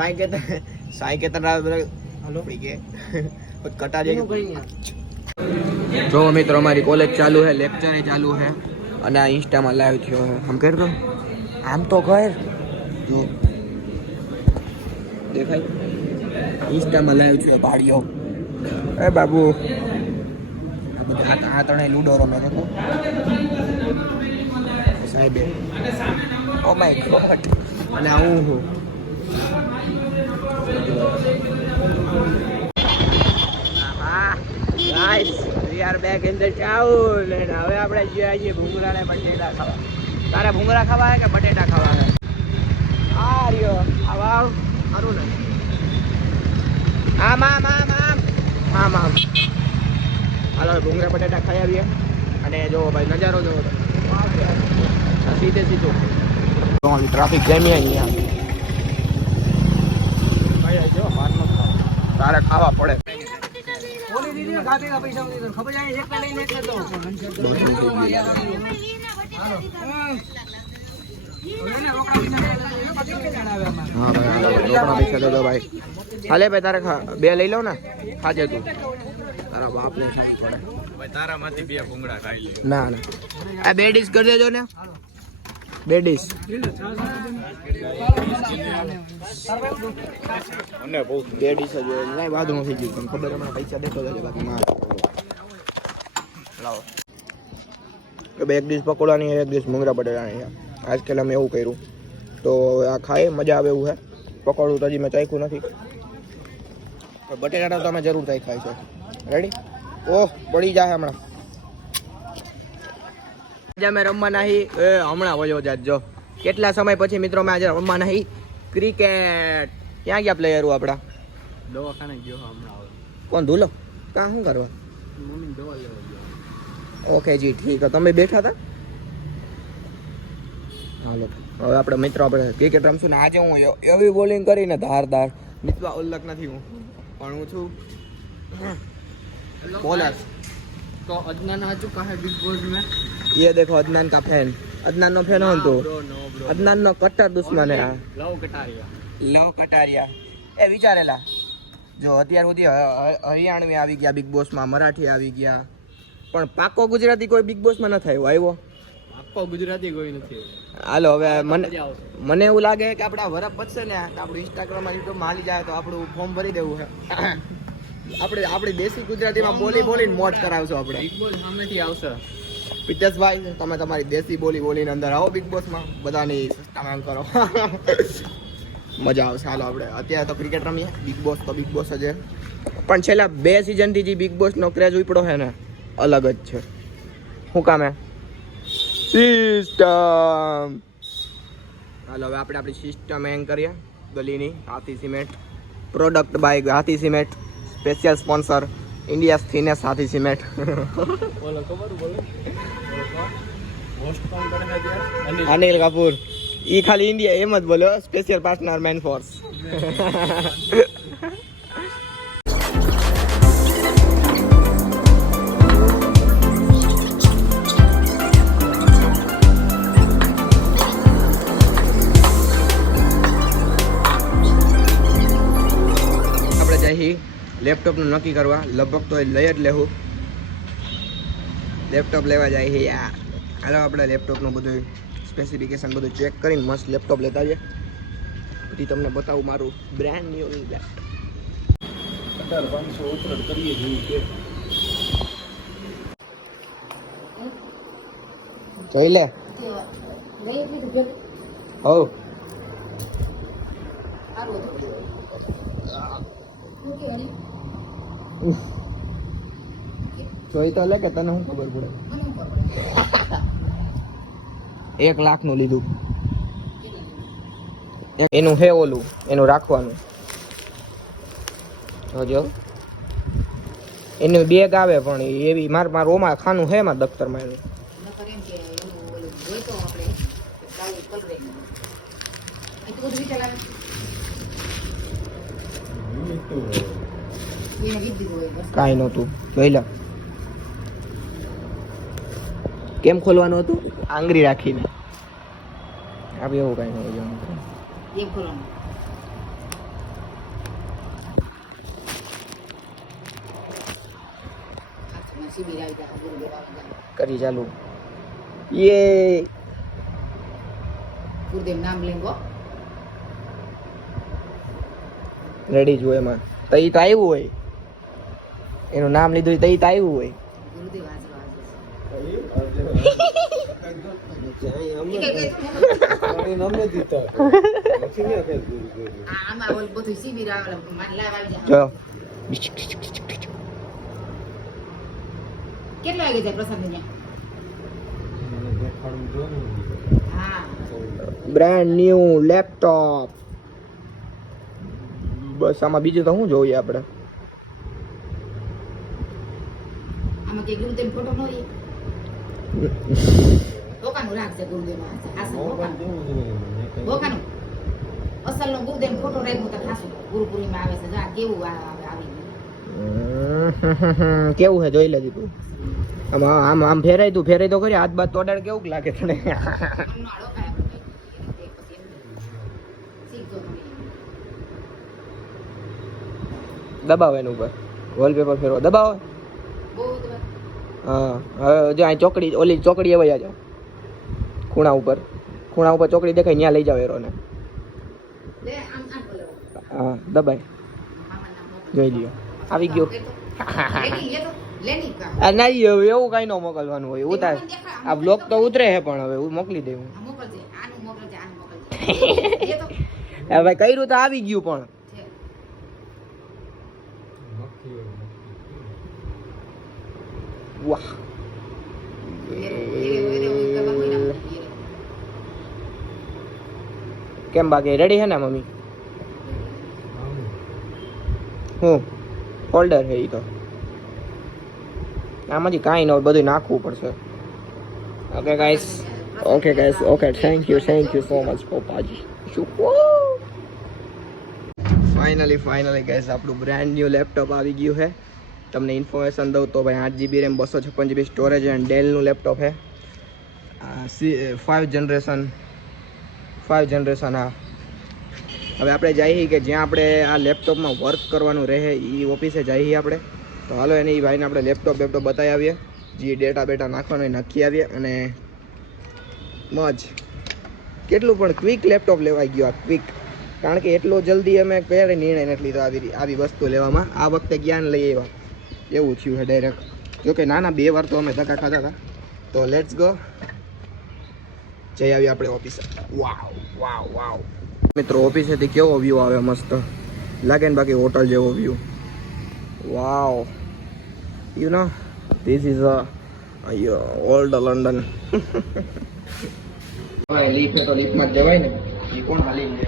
साई के तरह हेलो ठीक है कुछ कटा दे जो मित्रों हमारी कॉलेज चालू है लेक्चर ही चालू है અને આ ઇન્સ્ટામાં લાઈવ થયો છે આમ કર દો આમ તો કર જો દેખાય ઇન્સ્ટામાં લાઈવ થયો ભાડિયો એ બાબુ આ તણે લૂડો રમે દેખો સાહેબ ઓ માય ગોડ અને આવું હું Guys, we are back in the town and હવે આપણે જઈએ ભૂંગળાને બટેટા ખાવા તારે ભૂંગળા ખાવા હે કે બટેટા ખાવા હે આ રહ્યો આવ આવ સારું ને આમ આમ આમ આમ આમ આમ હાલો ભૂંગળા બટેટા ખાઈ આવીએ અને જો ભાઈ નજારો જો સીધે સીધું ટ્રાફિક જામી અહીંયા જો હાથમાં તારે ખાવા પડે ખબર જાય એક લઈને એક તો ભાઈ હાલે ભાઈ તારે બે લઈ લો ને ખાજે તું તારા બાપ ને ભાઈ તારા માંથી બે ભૂંગળા ખાઈ લે ના ના આ બે ડીશ કરી દેજો ને બે ડીશ અને બહુ બે ડીશ જ નહીં વાંધો નથી ગયું તમને ખબર હમણાં પૈસા દેખો છે બાકી માર લાવો બે એક ડીશ પકોડાની એક ડીશ ભૂંગળા બટેટાની આજકાલ અમે એવું કર્યું તો આ ખાય મજા આવે એવું છે પકોડું તો હજી મેં ચાખ્યું નથી બટેટા તો તમે જરૂર ચાખ્યા છે રેડી ઓહ પડી જાય હમણાં આજે અમે રમવા નાહી હમણાં વયો જાત જો કેટલા સમય પછી મિત્રો મેં આજે રમવા નાહી ક્રિકેટ ક્યાં ગયા પ્લેયરો આપડા દવાખાને ગયો હમણાં કોણ ધૂલો કાં શું કરવા મમ્મી દવા લેવા ગયો ઓકે જી ઠીક તમે બેઠા હતા હાલો હવે આપણે મિત્રો આપણે ક્રિકેટ રમશું ને આજે હું એવી બોલિંગ કરીને ધારદાર મિત્વા ઉલ્લક નથી હું પણ હું છું બોલર तो अदनान आ चुका है बिग बॉस में ये देखो अदनान का फैन अदनान नो फैन हो तो अदनान नो कट्टर दुश्मन है लव कटारिया ए विचारेला जो અત્યાર સુધી હરિયાણવી આવી ગયા બિગ બોસ માં મરાઠી આવી ગયા પણ પાકો ગુજરાતી કોઈ બિગ બોસ માં ન થયો આવ્યો પાકો ગુજરાતી કોઈ નથી હાલો હવે મને એવું લાગે કે આપડા વરફ બચશે ને તો આપણું ઇન્સ્ટાગ્રામ માં યુટ્યુબ માં હાલી જાય તો આપણું ફોર્મ ભરી દેવું છે આપણે આપણી દેશી ગુજરાતીમાં બોલીને મોજ કરાવશો આપણે બિગ બોસ સામેથી આવશે પિતેશભાઈ તમે તમારી દેશી બોલીને અંદર આવો બિગ બોસમાં બધાની સસ્તા માંગ કરો મજા આવશે હાલો આપણે અત્યારે તો ક્રિકેટ રમીએ બિગ બોસ તો બિગ બોસ જ પણ છેલ્લા 2 સિઝનથી જે બિગ બોસનો ક્રેઝ ઉપડ્યો છે ને અલગ જ છે શું કામ હે સિસ્ટમ હાલો હવે આપણે આપણી સિસ્ટમ હેંગ કરીએ ગલીની Hathi cement product by Hathi cement special sponsor India thinnest Hathi cement बोलो खबर बोलो होस्ट कौन करे है यार अनिल कपूर ई खाली इंडिया एम मत बोलो स्पेशल पार्टनर मैन फोर्स આપણે જઈ લેપટોપનું નક્કી કરવા લગભગ તો લઈ જ લેવું લેપટોપ લેવા જાય છે યાર હાલો આપણે લેપટોપનું બધું સ્પેસિફિકેશન બધું ચેક કરીને મસ્ત લેપટોપ લેતા જઈએ પછી તમને બતાવું મારું બ્રાન્ડ ન્યુ લેપટોપ 18500 ઉતરડ કરીએ જોઈએ કે જોઈ લે હો જોઈ તો લે કે તને શું ખબર પડે 1 લાખ નું લીધું એનું હે ઓલું એનું રાખવાનું જોજો એનું બેગ આવે પણ એવી માર રોમાં ખાનું હે માર દફતરમાં એનું કાંઈ નહોતું જોઈ લો કેમ ખોલવાનું હતું આંગળી રાખીને આપ એવું કાંઈ નહીં કરી ચાલુ ये ગુરુદેવ નામ લેંગો રેડી જો એમાં તઈ તો આવ્યું હોય એનું નામ લીધું તઈ તો આવ્યું હોય ગુરુદેવ આમાં ઓલ બધું શિબિર આવે માન લાવ આવી જાય કેટલા વાગે જાય પ્રસાદ ને હા બ્રાન્ડ ન્યુ લેપટોપ બસ આમાં બીજું તો શું જોઈએ આપણે આમાં કે ગુરુદેવ ફોટો નો હોય બોકાનું રાખશે ગુરુદેવ બોકાનું અસલ નો ગુરુદેવ ફોટો રાખ્યો તો ખાસું ગુરુપુરી માં આવે છે જા કેવું આવી કેવું હે જોઈ લેજે તું આમ આમ આમ ફેરાય તું ફેરાય તો કરી હાથ બાદ તોડાડ કેવું લાગે તને દબાવ એનું ઉપર વોલપેપર ફેરવો દબાવો હા હવે જો આ ચોકડી ઓલી ચોકડી એવા જાવ ખૂણા ઉપર ચોકડી દેખાય ત્યાં લઈ જાવ એરોને હા દબાય જોઈ લ્યો આવી ગયો ના એવું કઈ ન મોકલવાનું હોય ઉતાર આ બ્લોક તો ઉતરે હે પણ હવે મોકલી દે હું હવે કર્યું તો આવી ગયું પણ વાહ કેમ બાકી રેડી હે ને મમ્મી હું ફોલ્ડર હે ઈ તો આમાંથી કાંઈ ન હોય બધું નાખવું પડશે okay guys okay thank you so much પપ્પાજી ફાઇનલી ગાઈસ આપણું બ્રાન્ડ ન્યુ લેપટોપ આવી ગયું છે તમને ઇન્ફોર્મેશન દઉં તો ભાઈ 8GB RAM 256GB સ્ટોરેજ અને ડેલનું લેપટોપ છે 5th જનરેશન હા હવે આપણે જઈએ કે જ્યાં આપણે આ લેપટોપમાં વર્ક કરવાનું રહે એ ઓફિસે જઈએ આપણે તો હાલો એને એ ભાઈને આપણે લેપટોપ બતાવી આવીએ જે ડેટા બેટા નાખવાનો એ નાખી આવીએ અને મજ કેટલું પણ ક્વિક લેપટોપ લેવાઈ ગયો આ ક્વિક કારણ કે એટલો જલ્દી અમે ક્યારે નિર્ણય નથી લીધો આવી વસ્તુ લેવામાં આ વખતે જ્ઞાન લઈ આવ્યા એવું થયું છે ડાયરેક્ટ જોકે નાના 2 વાર તો અમે ધક્કા ખાધા હતા તો લેટ્સ ગો જઈ આવીએ આપણે ઓફિસે વાવ મિત્રો ઓફિસેથી કેવો વ્યૂ આવે મસ્ત લાગે ને બાકી હોટલ જેવો view wow you know this is old London leaf તો લીફમાં જ જવાય ને એ કોણ હાલી લે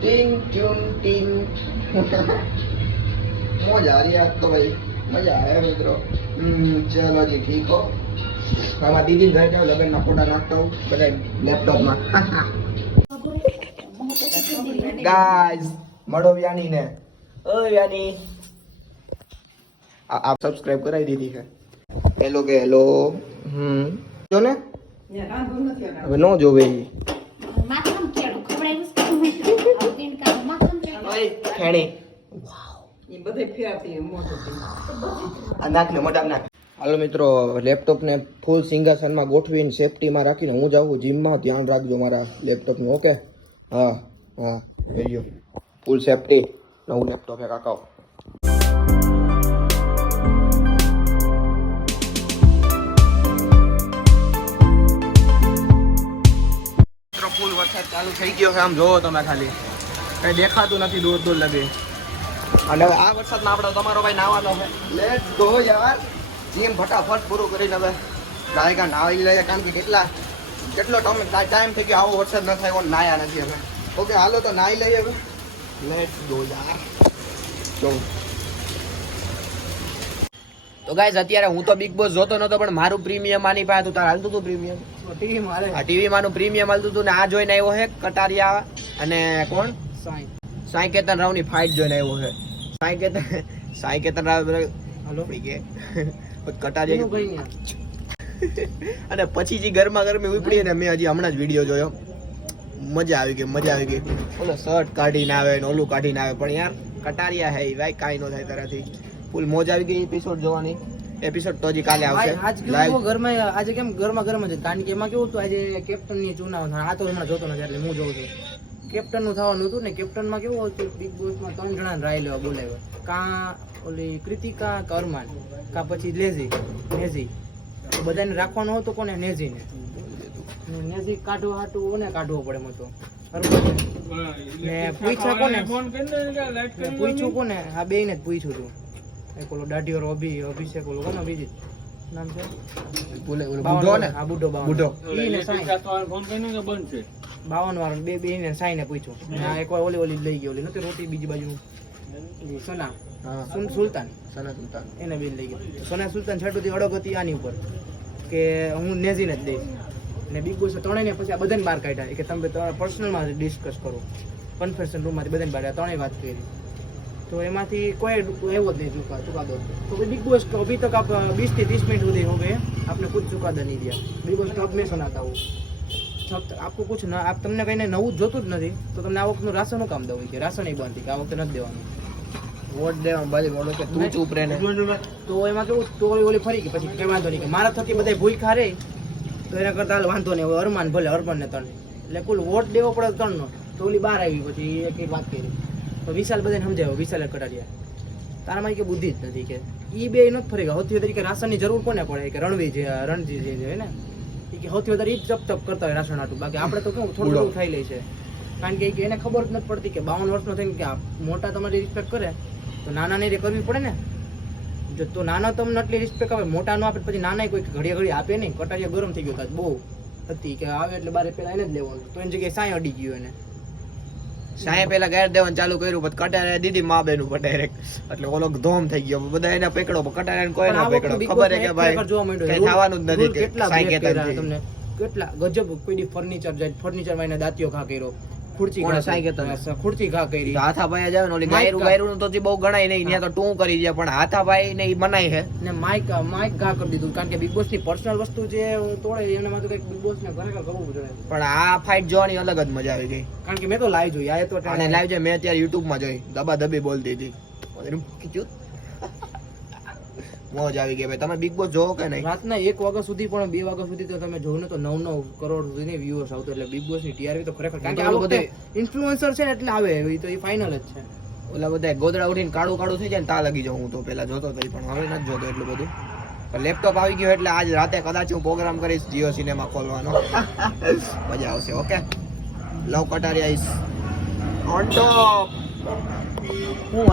टिंग चुन टिंग मजा आ रही है तो भाई मजा आया मित्रों चलो जी ठीक हो हमारा दीदी घर के लगन ना फोटा नाखता हूँ बता लैपटॉप में गाइस मड़ो यानी ने ओ यानी आप सब्सक्राइब कराई दीदी है हेलो के हेलो जो ने હવે નો જોવે માખણ કેળું ખવડાવ્યું ખેણી એ બધે ફેરતી મોટું આ નાખ લે મોટા નાખ હાલો મિત્રો લેપટોપને ફૂલ સિંહાસનમાં ગોઠવીને સેફટીમાં રાખીને હું જાઉં જીમમાં ધ્યાન રાખજો મારા લેપટોપનું ઓકે હા વેલ્યુ ફૂલ સેફટી નવું લેપટોપ હે કાકાઓ ફૂલ વરસાદ ચાલુ થઈ ગયો છે આમ જોવો તમે ખાલી કઈ દેખાતું નથી દૂર લગે અને આ વરસાદમાં આપણે તમારો ભાઈ નાવાનો છે લેટ્સ ગો યાર જીમ ફટાફટ પૂરું કરીને હવે ગાયકા નાવી લઈએ કારણ કે કેટલો ટાઈમ થઈ ગયો આવો વરસાદ ન થાય કોણ નાયા નથી અમે ઓકે હાલો તો નાઈ લઈએ હવે લેટ્સ ગો યાર તો ગાઈઝ અત્યારે હું તો બિગ બોસ જોતો નતો પણ મારું પ્રીમિયમ આની પાસે હતું તારે હાલતું હતું પ્રીમિયમ ટીવી માનું પ્રીમિયમ હાલતું હતું ને આ જોઈને આવ્યો છે કટારિયા અને કોણ સાઈ કેતન રાવની ફાઇટ જોઈને આવ્યો છે સાઈ કેતન રાવ હાલો કટારિયા અને પછી જે ગરમા ગરમી ઉપડી ને મેં હજી હમણાં જ વિડીયો જોયો મજા આવી ગઈ ઓલો શર્ટ કાઢીને આવે ને ઓલું કાઢીને આવે પણ યાર કટારિયા હે ભાઈ કાંઈ ન થાય તારાથી ફૂલ મોજ આવી ગઈ એપિસોડ જોવાની એપિસોડ તો હજી કાલે આવશે આજ કેવું ઘરમાં આજે કેમ ગરમા જ કારણ કે એમાં કેવું હતું આજે કેપ્ટન ની ચુનાવ થાય આ તો હમણાં જોતો નથી એટલે હું જોઉં છું કેપ્ટન નું થવાનું હતું ને કેપ્ટન માં કેવું હતું બિગ બોસ માં 3 જણા રાય લેવા બોલાવ્યા કા ઓલી કૃતિકા કા અરમાન કા પછી નેઝી બધાને રાખવાનો હતો કોને નેઝી ને નેઝી કાઢવા હાટું ઓને કાઢવો પડે એમ હતો ને પૂછ્યું કોને આ બે ને જ પૂછ્યું હતું એક ઓલો દાઢીવાળો અભિષેક ઓલો કોનો બીજી નામ છે બુઢો ને હા બુઢો ઈને સાઈ 52 વાળો બે ને સાઈ ને પૂછ્યું આ એક વાર ઓલી લઈ ગયો ઓલી નથી રોટી બીજી બાજુ સના સુલતાન એને બી લઈ ગયો સના સુલતાન છઠ્ઠું અડગ હતી આની ઉપર કે હું નેઝીને જ દઈશ ને બિગ બોસ ત્રણેય ને પછી આ બધાને બહાર કાઢ્યા કે તમે પર્સનલ માં ડિસ્કસ કરો કન્ફેશન રૂમ માંથી બધાને બહાર ત્રણેય વાત કરી तो एमाथी कोई एवो नहीं चुकादो तो बिग बॉस को अभी तक आप 20 से 30 मिनट हो गए हो गए आपने कुछ चुकादा नहीं दिया बिग बॉस टॉप में सुनाता हूँ सब आपको कुछ ना आप तुमने कहीं नવું જોતું જ નથી તો તમને આ વખતનું રાશનનું કામ દેવું છે રાશન નહીં બંધ કે આ વખતે નથી દેવાનું વોટ દેવા બાજુ બોલો કે તું ચૂપ રહે ને તો એમાં કેવું તો ઓલી ફરી ગઈ પછી કઈ વાંધો નહીં કે મારા થકી બધા ભૂખા રહે તો એના કરતા હાલ વાંધો નહીં હવે અરમાન ભલે અરમાન ને 3 એટલે કુલ વોટ દેવો પડે 3 નો તો ઓલી બહાર આવી પછી એક વાત કરી તો વિશાલ બધાને સમજાવ્યો વિશાલે કટારિયા તારામાં કે બુદ્ધિ જ નથી કે ઈ બે નથી ફરી ગયા સૌથી વધારે કે રાશનની જરૂર કોને પડે કે રણજી છે ને કે સૌથી વધારે ઈ જ તપ કરતા હોય રાશન હાટું બાકી આપણે તો કેવું થોડું થોડું ખાઈ લે છે કારણ કે એને ખબર જ નથી પડતી કે 52 વર્ષનો થઈને કે આ મોટા તમારી રિસ્પેક્ટ કરે તો નાના ને કરવી પડે ને જો તો નાના તમને એટલી રિસ્પેક્ટ આવે મોટા નો આપે પછી નાના કોઈ ઘડી આપે નહીં કટારિયા ગરમ થઈ ગયો બહુ હતી કે આવે એટલે બારે પેલા એને જ લેવાનું તો એની જગ્યાએ સાય અડી ગયું એને સાંયે પેલા ગેર દેવાનું ચાલુ કર્યું પછી કટારે દીધી મા બેનું પર ડાયરેક્ટ એટલે ઓલો ધોમ થઈ ગયો બધા એને પકડો કટારે કોઈ ના પકડો ખબર છે કે ભાઈ કઈ થવાનું જ નથી કેટલા તમને કેટલા ગજબ કોઈ ફર્નિચર જાય ફર્નિચર માં એને દાંતિયો ઘા કર્યો ખુરચી ઘા કરી હાથાભાઈ જાવ ને ઓલી ગાયરું તો બહુ ગણાય નહીં ત્યાં તો ટું કરી જાય પણ હાથાભાઈ ને ઈ બનાય છે ને માઇક ઘા કરી દીધું કારણ કે બિગ બોસ ની પર્સનલ વસ્તુ જે તોડે એના માટે કઈક બિગ બોસ ને ખરેખર કરવું જોઈએ પણ આ ફાઇટ જોવાની અલગ જ મજા આવી ગઈ કારણ કે મેં તો લાઈવ જોઈ આ તો અને લાઈવ જોઈ મેં અત્યારે યુટ્યુબ માં જોઈ દબા દબી બોલતી હતી મોજ આવી ગઈ ભાઈ તમે બિગ બોસ જોવો કે નહીં રાતના 1 વાગ્યા સુધી પણ 2 વાગ્યા સુધી તો તમે જોવો ને તો 9 કરોડ સુધી વ્યુઅર્સ આવતો એટલે બિગ બોસ ની ટીઆરપી તો ખરેખર કારણ કે આ બધે ઇન્ફ્લુએન્સર છે એટલે આવે એ તો એ ફાઇનલ જ છે ઓલા બધા ગોદડા ઉઠીને કાળું થઈ જાય ને તા લગી જાઉં હું તો પેલા જોતો હતો પણ હવે નથી જોતો એટલું બધું પણ લેપટોપ આવી ગયું એટલે આજ રાતે કદાચ હું પ્રોગ્રામ કરીશ જીઓ સિનેમા ખોલવાનો મજા આવશે okay love Kataria is on top હું